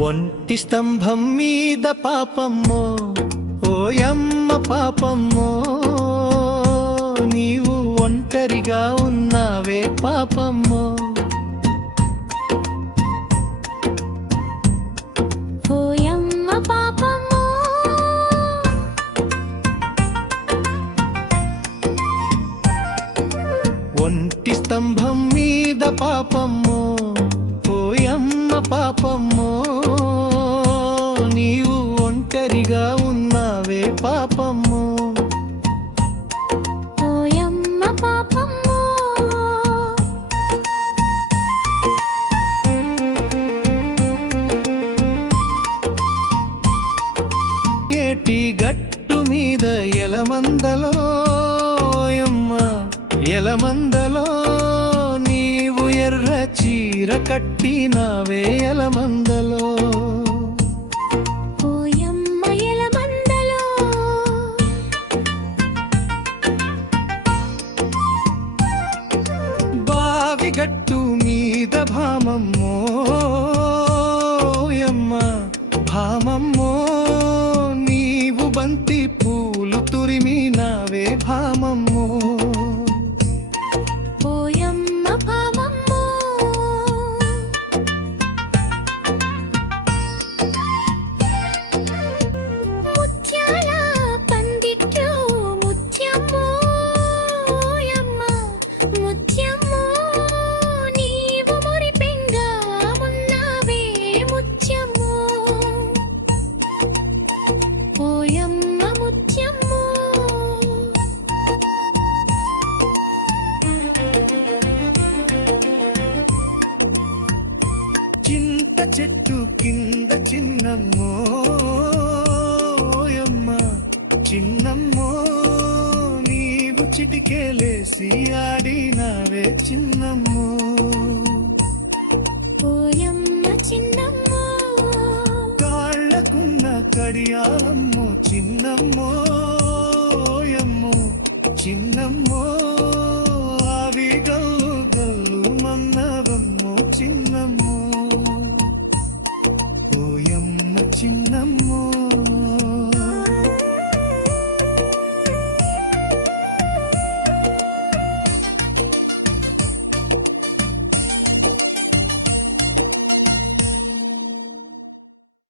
ఒంటి స్తంభం మీద పాపమ్మో ఓయమ్మ పాపమ్మో. నీవు ఒంటరిగా ఉన్నావే పాపమ్మో. ఓయమ్మ ఒంటి స్తంభం మీద పాపమ్మో ఓయమ్మ పాపమ్మో. ఒంటరిగా ఉన్నావే పాపమ్మో ఓయమ్మ పాపము. ఏటి గట్టు మీద ఎలమందలో ఎలమందలో నీవు ఎర్ర చీర కట్టినావే ఎలమందలో. బావి గట్టు మీద భామమ్మో. చెట్టు కింద చిన్నమ్మో యమ్మ చిన్నమ్మో నీవు చిటికేలేసి ఆడినావే చిన్నమ్మో. ఓయమ్మ చిన్నమ్మ. కాళ్ళకున్న కడియాలమ్మో చిన్నమ్మో మన్నవమ్మో చిన్నమ్మో ఓయమ్మ చిన్నమ్మో